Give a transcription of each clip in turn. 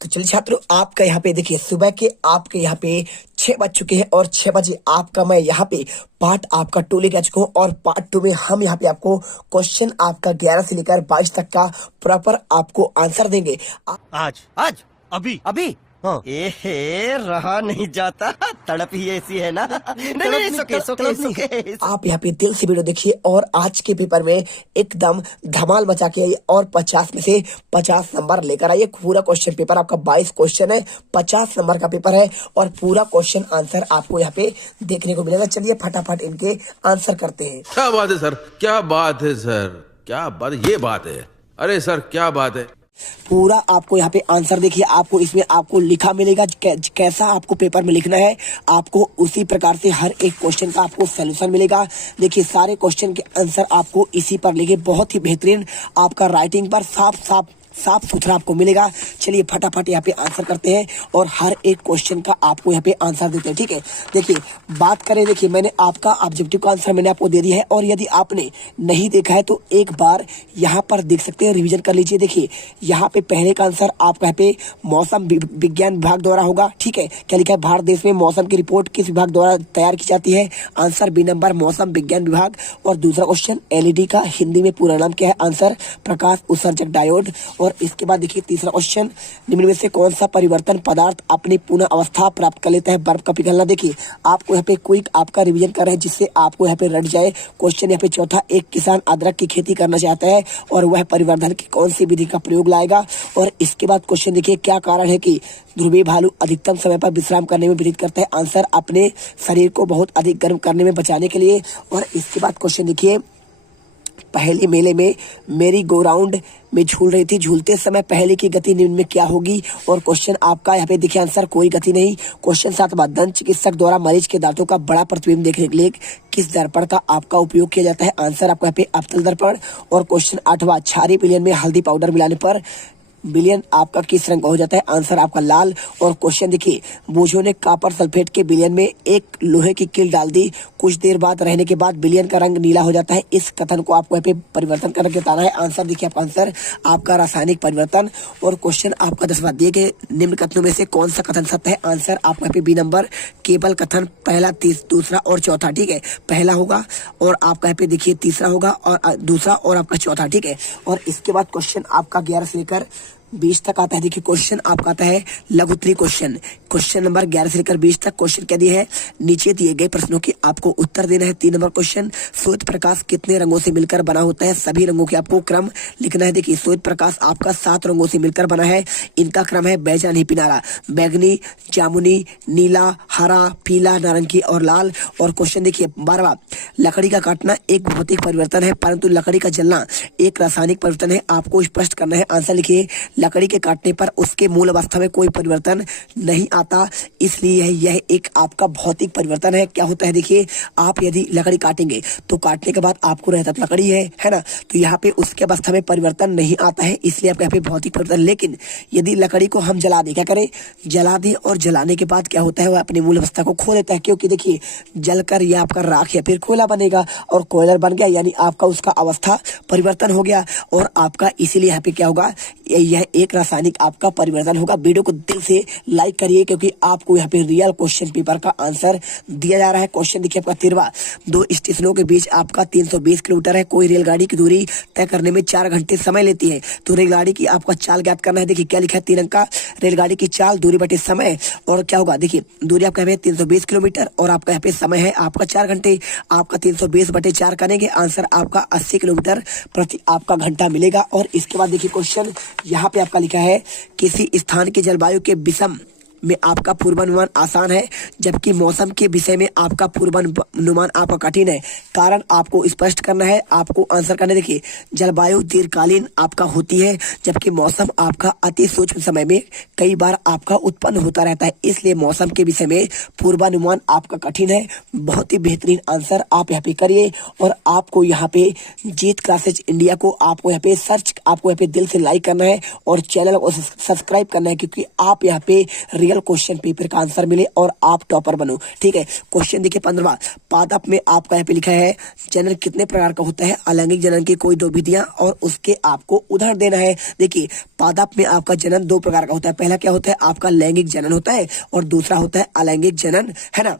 तो चलिए छात्रों, आपका यहाँ पे देखिए सुबह के आपके यहाँ पे 6 बज चुके हैं और 6 बजे आपका मैं यहाँ पे पार्ट आपका 2 लेके आ चुका हूँ। और पार्ट 2 में हम यहाँ पे आपको क्वेश्चन आपका 11 से लेकर 22 तक का प्रॉपर आपको आंसर देंगे। आज आज अभी अभी हाँ। रहा नहीं जाता, तड़प ही ऐसी है ना। नहीं, सुके। आप यहाँ पे दिल से वीडियो देखिए और आज के पेपर में एकदम धमाल मचा के आइए और 50 में से 50 नंबर लेकर आइए। पूरा क्वेश्चन पेपर आपका 22 क्वेश्चन है, 50 नंबर का पेपर है और पूरा क्वेश्चन आंसर आपको यहाँ पे देखने को मिलेगा। चलिए फटाफट इनके आंसर करते हैं। क्या बात है सर, क्या बात है सर, क्या बात, ये बात है। अरे सर क्या बात है। पूरा आपको यहाँ पे आंसर देखिए, आपको इसमें आपको लिखा मिलेगा कैसा आपको पेपर में लिखना है, आपको उसी प्रकार से हर एक क्वेश्चन का आपको सलूशन मिलेगा। देखिए सारे क्वेश्चन के आंसर आपको इसी पर लिखे, बहुत ही बेहतरीन आपका राइटिंग पर साफ सुथरा आपको मिलेगा। चलिए फटाफट यहाँ पे आंसर करते हैं और हर एक क्वेश्चन का आपको यहाँ पे आंसर देते हैं। ठीक है, देखिए बात करें, देखिए मैंने आपका ऑब्जेक्टिव का आंसर मैंने आपको दे दिया है और यदि आपने नहीं देखा है तो एक बार यहाँ पर देख सकते हैं, रिवीजन कर लीजिए। देखिए यहाँ पे पहले का आंसर आपका यहाँ पे मौसम विज्ञान विभाग द्वारा होगा। ठीक है, क्या लिखा है, भारत देश में मौसम की रिपोर्ट किस विभाग द्वारा तैयार की जाती है, आंसर बी नंबर मौसम विज्ञान विभाग। और दूसरा क्वेश्चन एलईडी का हिंदी में पूरा नाम क्या है, आंसर प्रकाश उत्सर्जक डायोड। और इसके बाद देखिए तीसरा क्वेश्चन, निम्न में से कौन सा परिवर्तन पदार्थ अपनी पुनः अवस्था प्राप्त कर लेता है, बर्फ का पिघलना। देखिए आपको यहाँ पे क्विक आपका रिवीजन कर रहे हैं जिससे आपको यहाँ पे रट जाए क्वेश्चन। यहाँ पे चौथा, एक किसान अदरक की खेती करना चाहता है और वह परिवर्धन की कौन सी विधि का प्रयोग लाएगा। और इसके बाद क्वेश्चन देखिए, क्या कारण है कि ध्रुवीय भालू अधिकतम समय पर विश्राम करने में व्यतीत करता है, आंसर अपने शरीर को बहुत अधिक गर्म करने में बचाने के लिए। और इसके बाद क्वेश्चन देखिए, पहले मेले में मेरी गो राउंड में झूल रही थी, झूलते समय पहले की गति निम्न में क्या होगी। और क्वेश्चन आपका यहाँ पे देखिए आंसर कोई गति नहीं। क्वेश्चन 7वां, दंत चिकित्सक द्वारा मरीज के दांतों का बड़ा प्रतिबिंब देखने के लिए किस दर्पण का आपका उपयोग किया जाता है, आंसर आपका यहाँ पे अवतल दर्पण। और क्वेश्चन 8वां, क्षारीय विलयन में हल्दी पाउडर मिलाने पर विलयन आपका किस रंग का हो जाता है, आंसर आपका लाल। और क्वेश्चन देखिए, बोझों ने कॉपर सल्फेट के विलयन में एक लोहे की कील डाल दी, कुछ देर बाद रहने के बाद विलयन का रंग नीला हो जाता है, इस कथन को आपको यहाँ पे परिवर्तन करके बताना है, आंसर देखिए आपका आंसर आपका रासायनिक परिवर्तन। और क्वेश्चन आपका 10वां, दिए गए निम्न कथनों में से कौन सा कथन सत्य है, आंसर आपका यहाँ पे बी नंबर केवल कथन पहला, दूसरा और चौथा। ठीक है, पहला होगा और आपका यहाँ पे देखिए तीसरा होगा और दूसरा और आपका चौथा। ठीक है, और इसके बाद क्वेश्चन आपका 11 से लेकर 20 तक आता है। देखिए क्वेश्चन आपका आता है लघुत्तरी क्वेश्चन, क्वेश्चन नंबर 11 से लेकर 20 तक क्वेश्चन क्या दिए है, नीचे दिए गए प्रश्नों के आपको उत्तर देना है। 3 नंबर क्वेश्चन, श्वेत प्रकाश कितने रंगों से मिलकर बना होता है, सभी रंगों के आपको क्रम लिखना है। देखिए श्वेत प्रकाश आपका 7 रंगों से मिलकर बना है, इनका क्रम है बैजा पिनारा, बैगनी, जामुनी, नीला, हरा, पीला, नारंगी और लाल। और क्वेश्चन देखिए 12वां, लकड़ी का काटना एक भौतिक परिवर्तन है परंतु लकड़ी का जलना एक रासायनिक परिवर्तन है, आपको स्पष्ट करना है, आंसर लिखिए। लकड़ी के काटने पर उसके मूल अवस्था में कोई परिवर्तन नहीं आता, इसलिए यह एक आपका भौतिक परिवर्तन है। क्या होता है, देखिए आप यदि लकड़ी काटेंगे तो काटने के बाद आपको रहता लकड़ी है ना, तो यहाँ पे उसके अवस्था में परिवर्तन नहीं आता है, इसलिए आपके यहाँ पे भौतिक परिवर्तन। लेकिन यदि लकड़ी को हम जला दें, क्या करें, जला दें और जलाने के बाद क्या होता है, वह अपनी मूल अवस्था को खो देता है, क्योंकि देखिए जलकर यह आपका राख या फिर कोयला बनेगा और कोयला बन गया यानी आपका उसका अवस्था परिवर्तन हो गया और आपका इसीलिए यहाँ पे क्या होगा, यह एक रासायनिक आपका परिवर्तन होगा। वीडियो को दिल से लाइक करिए क्योंकि आपको यहाँ पे रियल क्वेश्चन पेपर का आंसर दिया जा रहा है। क्वेश्चन देखिए आपका 13वां, 2 स्टेशनों के बीच आपका 320 किलोमीटर है, कोई रेलगाड़ी की दूरी तय करने में 4 घंटे समय लेती है, तो रेलगाड़ी की आपका चाल ज्ञात करना है। देखिए क्या लिखा है, 3 अंक का, रेलगाड़ी की चाल दूरी बटे समय। और क्या होगा, देखिए दूरी आपका है 320 किलोमीटर और आपका यहाँ पे समय है आपका 4 घंटे, आपका 320 बटे 4 करेंगे, आंसर आपका 80 किलोमीटर प्रति आपका घंटा मिलेगा। और इसके बाद देखिए क्वेश्चन यहाँ पे आपका लिखा है, किसी स्थान की जलवायु के विषम में आपका पूर्वानुमान आसान है जबकि मौसम के विषय में आपका पूर्वानुमान आपका कठिन है, कारण आपको स्पष्ट करना है, आपको आंसर करना है। देखिए जलवायु दीर्घकालीन आपका होती है जबकि मौसम आपका अति सूक्ष्म समय में कई बार आपका उत्पन्न होता रहता है, इसलिए मौसम के विषय में पूर्वानुमान आपका कठिन है। बहुत ही बेहतरीन आंसर आप यहाँ पे करिए और आपको यहाँ पे जीत क्लासेज इंडिया को आपको यहाँ पे आपको यहाँ पे दिल से लाइक करना है और चैनल को सब्सक्राइब करना है क्योंकि आप यहाँ पे रियल क्वेश्चन पेपर का आंसर मिले और आप टॉपर बनो। ठीक है, क्वेश्चन देखिए 15वां पादप में आपका यहाँ पे लिखा है जनन कितने प्रकार का होता है, अलैंगिक जनन की कोई दो विधियां और उसके आपको उदाहरण देना है। देखिए पादप में आपका जनन दो प्रकार का होता है, पहला क्या होता है आपका लैंगिक जनन होता है और दूसरा होता है अलैंगिक जनन, है ना।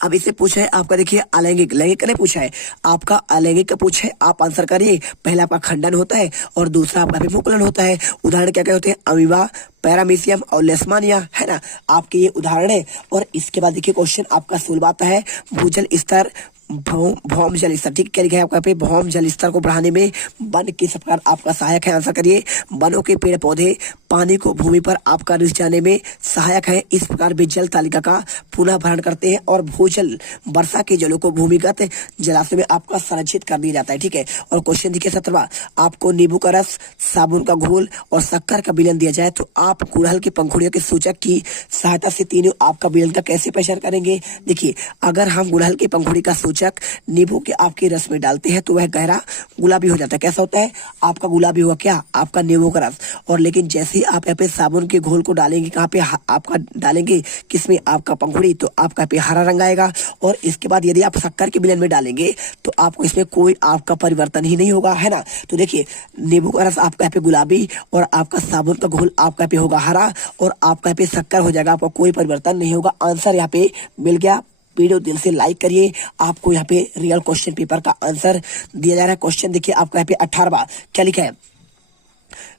अब इससे पूछा है आपका, देखिए अलैंगिक, लैंगिक ने पूछा है आपका, अलैंगिक का पूछा है, आप आंसर करिए। पहला आपका खंडन होता है और दूसरा आपका विमुक्लन होता है। उदाहरण क्या क्या होते हैं, अमीबा, पैरामीशियम और लेशमानिया, है ना, आपके ये उदाहरण है। और इसके बाद देखिए क्वेश्चन आपका 16 आता है भूजल स्तर, भौम जल स्तर। ठीक, क्या लिखा है आपका पे, भौम जल स्तर को बढ़ाने में वन किस प्रकार आपका सहायक है, आंसर करिए। वनों के पेड़ पौधे पानी को भूमि पर आपका रिस जाने में सहायक है, इस प्रकार वे जल तालिका का पुनः भरण करते हैं और भूजल वर्षा के जलों को भूमिगत जलाशय में आपका संरक्षित कर दिया जाता है। ठीक है, और क्वेश्चन देखिए 17वां, आपको नींबू का रस, साबुन का घोल और शक्कर का विलयन दिया जाए तो आप गुड़हल की पंखुड़ियों के सूचक की सहायता से तीनों आपका विलयन का कैसे पहचान करेंगे। देखिए अगर हम गुड़हल की पंखुड़ी का सूचक नींबू के आपके रस में डालते हैं तो वह गहरा गुलाबी हो जाता है। कैसा होता है आपका गुलाबी हुआ क्या, आपका नींबू का रस। और लेकिन जैसे ही आप यहाँ पे साबुन के घोल को डालेंगे, कहाँ पे आपका डालेंगे, किसमें, आपका पंखुड़ी, तो आपका पे हरा रंग आएगा। और इसके बाद यदि आप शक्कर के विलयन में डालेंगे तो आपको इसमें कोई आपका परिवर्तन ही नहीं होगा, है ना। तो देखिए नींबू का रस आपका यहाँ पे गुलाबी और आपका साबुन का घोल आपका पे होगा हरा और आपका यहाँ पे शक्कर हो जाएगा, आपका कोई परिवर्तन नहीं होगा। आंसर यहाँ पे मिल गया। वीडियो दिल से लाइक करिए, आपको यहाँ पे रियल क्वेश्चन पेपर का आंसर दिया जा रहा है। क्वेश्चन देखिए आपका यहाँ पे 18वां क्या लिखा है,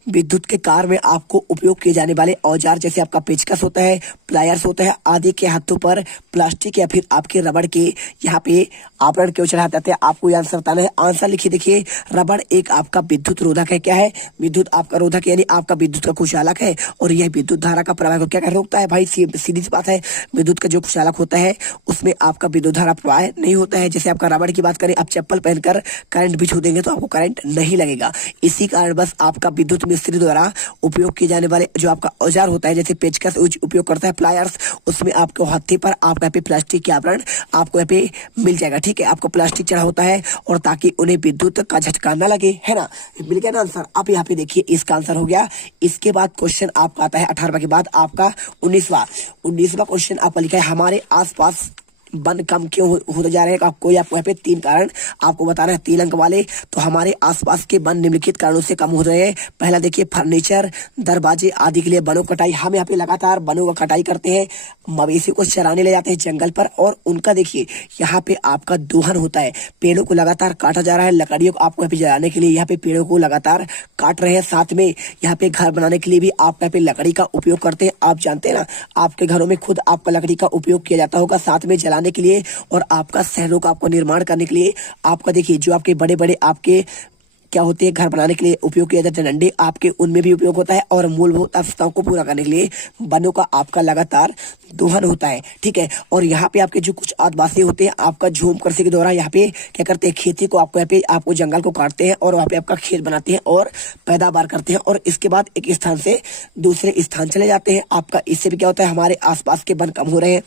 विद्युत के कार्य में आपको उपयोग किए जाने वाले औजार जैसे आपका पेचकस होता है, प्लायर्स होता है आदि के हाथों पर प्लास्टिक या फिर आपके रबड़ के यहाँ पे आवरण क्यों चढ़ाए जाते हैं, आपको ये आंसर बताना है। आंसर लिखिए, देखिए रबड़ एक आपका विद्युत रोधक है। क्या है, विद्युत आपका रोधक यानी आपका विद्युत का कुचालक है और यह विद्युत धारा का प्रवाह को क्या रोकता है। भाई सीधी सी बात है, विद्युत का जो कुचालक होता है उसमें आपका विद्युत धारा प्रवाह नहीं होता है। जैसे आपका रबड़ की बात करें, आप चप्पल पहनकर करंट भी छू देंगे तो आपको करंट नहीं लगेगा। इसी कारण बस आपका विद्युत मिस्त्री द्वारा उपयोग किए जाने वाले जो आपका औजार होता है, जैसे पेचकस उपयोग करता है, प्लायर्स, उसमें आपको हत्थे पर आपका यहाँ पे प्लास्टिक के आवरण आपको यहाँ पे मिल जाएगा। ठीक है, आपको प्लास्टिक चढ़ा होता है और ताकि उन्हें विद्युत का झटका ना लगे, है ना। मिल गया ना आंसर। आप यहाँ पे देखिए इसका आंसर हो गया। इसके बाद क्वेश्चन आपका आता है 18वां के बाद आपका 19वां क्वेश्चन आपका लिखा है, हमारे आसपास वन कम क्यों होते जा रहे हैं। आपको यहाँ पे 3 कारण आपको बताना है, 3 अंक वाले। तो हमारे आसपास के वन निम्नलिखित कारणों से कम हो रहे हैं। पहला देखिए फर्नीचर, दरवाजे आदि के लिए वनों कटाई, हम यहाँ पे लगातार वनों का कटाई करते हैं, मवेशी को चराने ले जाते हैं जंगल पर और उनका देखिए यहाँ पे आपका दोहन होता है, पेड़ों को लगातार काटा जा रहा है। लकड़ियों को आपको यहाँ पे जलाने के लिए यहाँ पे पेड़ों को लगातार काट रहे हैं, साथ में यहाँ पे घर बनाने के लिए भी आप यहाँ पे लकड़ी का उपयोग करते हैं। आप जानते हैं ना, आपके घरों में खुद आपका लकड़ी का उपयोग किया जाता होगा, साथ में जलाने के लिए और आपका शहरों का आपको निर्माण करने के लिए आपका देखिए जो आपके बड़े बड़े आपके क्या होते हैं घर बनाने के लिए उपयोग किया जाता है डंडे, आपके उनमें भी उपयोग होता है और मूलभूत आवश्यकताओं को पूरा करने के लिए वनों का आपका लगातार दोहन होता है। ठीक है, और यहाँ पे आपके जो कुछ आदिवासी होते हैं आपका झूम कृषि के दौरान यहाँ पे क्या करते हैं, खेती को आपको यहाँ पे आपको जंगल को काटते हैं और वहाँ पे आपका खेत बनाते हैं और पैदावार करते हैं और इसके बाद एक स्थान से दूसरे स्थान चले जाते हैं। आपका इससे भी क्या होता है, हमारे आसपास के वन कम हो रहे हैं।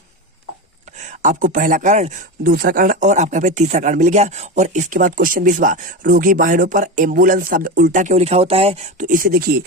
आपको पहला कारण, दूसरा कारण और आपका पे तीसरा कारण मिल गया। और इसके बाद क्वेश्चन 20वां, रोगी वाहनों पर एम्बुलेंस शब्द उल्टा क्यों लिखा होता है। तो इसे देखिए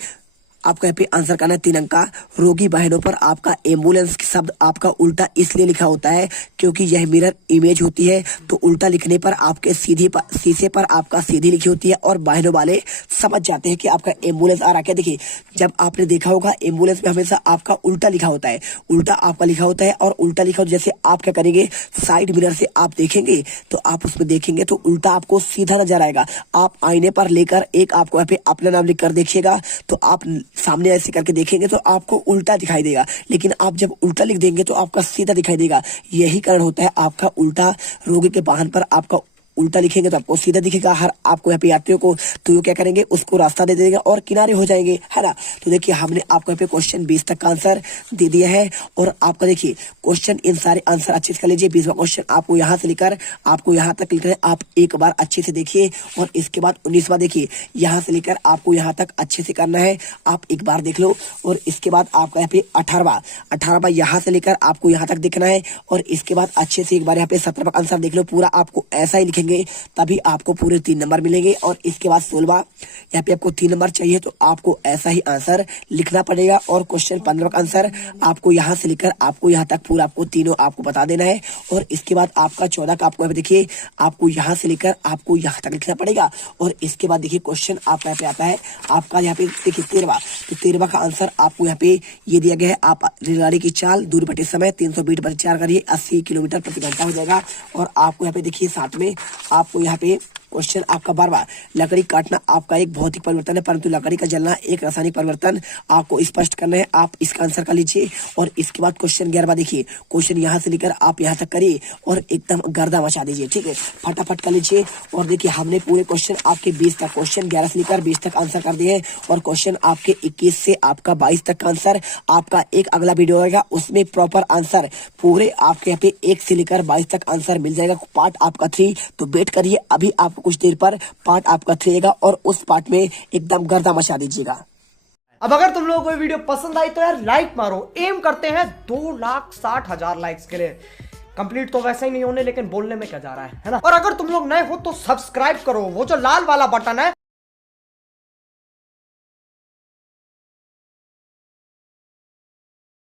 आपको यहाँ पे आंसर करना है 3 अंक का। रोगी वाहनों पर आपका एम्बुलेंस शब्द आपका उल्टा इसलिए लिखा होता है क्योंकि यह मिरर इमेज होती है, तो उल्टा लिखने पर आपके शीशे पर आपका सीधी लिखी होती है और वाहनों वाले समझ जाते हैं कि आपका एम्बुलेंस आ रहा है। देखिए जब आपने देखा होगा एम्बुलेंस में हमेशा आपका उल्टा लिखा होता है, उल्टा आपका लिखा होता है और उल्टा लिखा होता है। जैसे आप क्या करेंगे, साइड मिरर से आप देखेंगे तो आप उसमें देखेंगे तो उल्टा आपको सीधा नजर आएगा। आप आईने पर लेकर एक आपको यहाँ पे अपना नाम लिख कर देखिएगा तो आप सामने ऐसे करके देखेंगे तो आपको उल्टा दिखाई देगा, लेकिन आप जब उल्टा लिख देंगे तो आपका सीधा दिखाई देगा। यही कारण होता है आपका उल्टा, रोगी के वाहन पर आपका उल्टा लिखेंगे तो आपको सीधा दिखेगा। हर आपको यहाँ पे यात्रियों को तो ये क्या करेंगे, उसको रास्ता दे देंगे और किनारे हो जाएंगे, है ना। तो देखिए हमने आपको यहाँ पे क्वेश्चन 20 तक का आंसर दे दिया है और आपका देखिए क्वेश्चन इन सारे आंसर अच्छे से कर लीजिए। 20वां क्वेश्चन आपको यहाँ से लेकर आपको यहाँ तक लिखना है, आप एक बार अच्छे से देखिए। और इसके बाद 19वां देखिए यहाँ से लेकर आपको यहाँ तक अच्छे से करना है, आप एक बार देख लो। और इसके बाद आपका यहाँ पे 18वां यहाँ से लेकर आपको यहाँ तक देखना है और इसके बाद अच्छे से एक बार यहाँ पे 17वां आंसर देख लो। पूरा आपको ऐसा ही लिखेंगे लिखेंगे तभी आपको पूरे 3 नंबर मिलेंगे। और इसके बाद 16वां, यहाँ पे आपको 3 नंबर चाहिए तो आपको ऐसा ही आंसर लिखना पड़ेगा। और क्वेश्चन 15 का आंसर आपको यहाँ से लेकर आपको यहाँ तक पूरा आपको तीनों आपको बता देना है। और इसके बाद आपका 14 का आपको यहाँ पे देखिए आपको यहाँ से लेकर आपको यहाँ तक लिखना पड़ेगा। और इसके बाद देखिए क्वेश्चन आपका यहाँ पे आता है आपका यहाँ पे देखिए 13वां, तो 13वां का आंसर आपको यहाँ पे ये दिया गया है। आप रेलगाड़ी की चाल दूर बटे समय 300 मीटर पर 4 करिए 80 किलोमीटर प्रति घंटा हो जाएगा। और आपको यहाँ पे देखिए साथ में आपको यहाँ पे क्वेश्चन आपका 12वां, लकड़ी काटना आपका एक भौतिक परिवर्तन है परंतु लकड़ी का जलना एक रासायनिक परिवर्तन आपको स्पष्ट करना है। आप इसका आंसर कर लीजिए। और इसके बाद क्वेश्चन 11वां देखिए क्वेश्चन यहाँ से लेकर आप यहाँ तक करिए और एकदम गर्दा मचा दीजिए, ठीक है, फटाफट कर लीजिए। और देखिए हमने पूरे क्वेश्चन आपके 20 तक, क्वेश्चन 11 से लेकर 20 तक आंसर कर दिए हैं। और क्वेश्चन आपके 21 से आपका 22 तक का आंसर आपका एक अगला वीडियो आएगा उसमें प्रॉपर आंसर पूरे आपके यहाँ पे 1 से लेकर 22 तक आंसर मिल जाएगा। पार्ट आपका 3, तो वेट करिए, अभी आपको कुछ देर पर पार्ट आपका 3 आएगा और उस पार्ट में एकदम गर्दा मचा दीजिएगा। अब अगर तुम लोगों को ये वीडियो पसंद आई तो यार लाइक मारो। एम करते हैं 2,60,000 लाइक्स के लिए। कंप्लीट तो वैसे ही नहीं होने, लेकिन बोलने में क्या जा रहा है ना। और अगर तुम लोग नए हो तो सब्सक्राइब करो, वो जो लाल वाला बटन है